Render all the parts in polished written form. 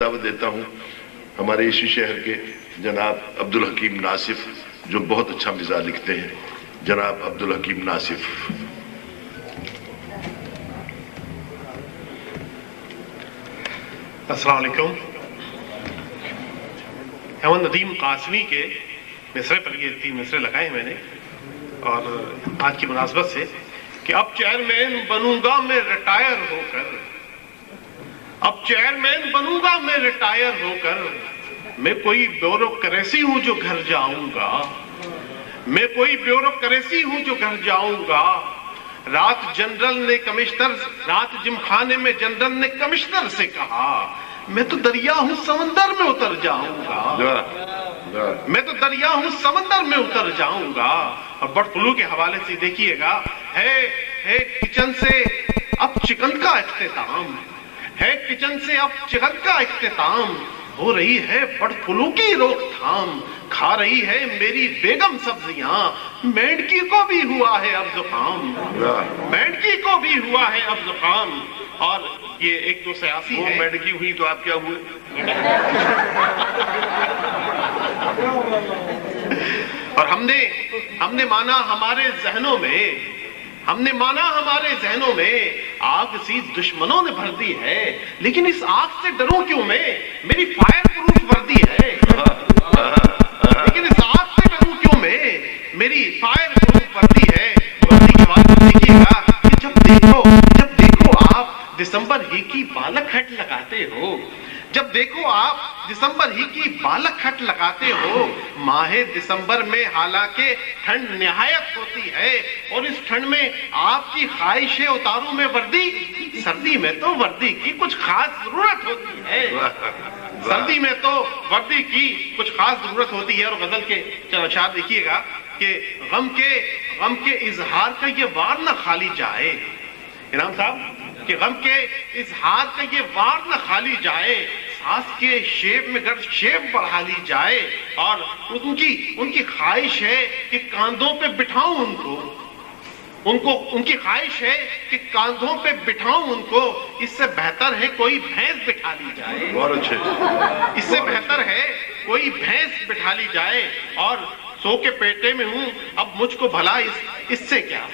دعوت دیتا ہوں ہمارے اسی شہر کے جناب عبدالحکیم ناصف جو بہت اچھا مزاح لکھتے ہیں. جناب عبدالحکیم ناصف. السلام علیکم. احمد ندیم قاسمی کے مصرے پر یہ 3 مصرے لگائے میں نے، اور آج کی مناسبت سے کہ اب چیئرمین بنوں گا میں ریٹائر ہو کر، اب چیئرمین بنوں گا میں ریٹائر ہو کر، میں کوئی بیوروکریسی ہوں جو گھر جاؤں گا، میں کوئی بیوروکریسی ہوں جو گھر جاؤں گا. رات جم خانے میں جنرل نے کمشنر سے کہا میں تو دریا ہوں سمندر میں اتر جاؤں گا، میں تو دریا ہوں سمندر میں اتر جاؤں گا. اور برڈ فلو کے حوالے سے دیکھیے گا، ہے کچن سے اب چکن کا اختتام، ہے کچن سے اب چکن کا اختتام، ہو رہی ہے برڈ فلو کی روک تھام، کھا رہی ہے میری بیگم سبزیاں، مینڈکی کو بھی ہوا ہے اب زکام، مینڈکی کو بھی ہوا ہے اب زکام. اور یہ ایک تو سیاسی ہے. وہ مینڈکی ہوئی تو آپ کیا ہوئے؟ اور ہم نے مانا ہمارے ذہنوں میں، ہم نے مانا ہمارے ذہنوں میں آگ سی دشمنوں نے بھر دی ہے، لیکن اس آگ سے ڈروں کیوں میں، میری فائر پروف وردی ہے، لیکن اس آگ سے ڈروں کیوں میں، میری فائر پروف وردی ہے. وردی کے بعد دیکھیے گا کہ جب دیکھو آپ دسمبر ہی کی بالک ہٹ لگاتے ہو، جب دیکھو آپ دسمبر ہی کی بالک ہٹ لگاتے ہو، ماہ دسمبر میں حالانکہ ٹھنڈ نہایت ہوتی ہے، اور اس ٹھنڈ میں آپ کی خواہش ہے اتاروں میں وردی، سردی میں تو وردی کی کچھ خاص ضرورت ہوتی ہے، سردی میں تو وردی کی کچھ خاص ضرورت ہوتی ہے. اور غزل کے چند اشعار دیکھیے گا کہ غم کے اظہار کا یہ وار نہ خالی جائے، انعام صاحب، کہ غم کے اظہار کا یہ وار نہ خالی جائے، سانس کے شیب میں گر شیب بڑھا لی جائے. اور ان کی خواہش ہے کہ کاندھوں پہ بٹھاؤں ان کی خواہش ہے کہ کاندھوں پہ بٹھاؤں ان کو، اس سے بہتر ہے کوئی بھینس بٹھا لی جائے، بہت اچھے، اس سے بہتر ہے کوئی بھینس بٹھا لی جائے. اور سو کے پیٹے میں ہوں اب مجھ کو بھلا اس سے کیا،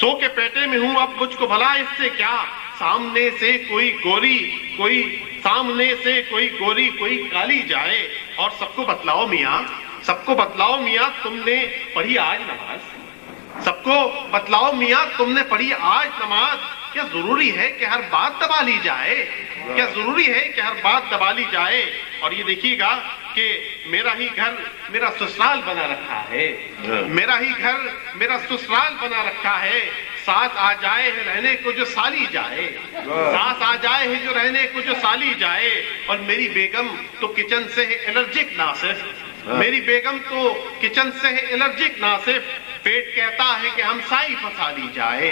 سو کے پیٹے میں ہوں اب مجھ کو بھلا اس سے کیا، سامنے سے کوئی گوری کوئی کالی جائے. اور سب کو بتلاؤ میاں تم نے پڑھی آج نماز، سب کو بتلاؤ میاں تم نے پڑھی آج نماز، کیا ضروری ہے کہ ہر بات دبا لی جائے، کیا ضروری ہے کہ ہر بات دبا لی جائے. اور یہ دیکھیے گا کہ میرا ہی گھر میرا سسرال بنا رکھا ہے، میرا ہی گھر میرا سسرال بنا رکھا ہے، ساتھ آ جائے ہے رہنے کو جو سالی جائے، ساتھ آ جائے ہے جو رہنے کو جو سالی جائے. اور میری بیگم تو کچن سے ہے الرجک ناصف، میری بیگم تو کچن سے ہے الرجک ناصف، پیٹ کہتا ہے کہ ہم سائی پھنسا لی جائے.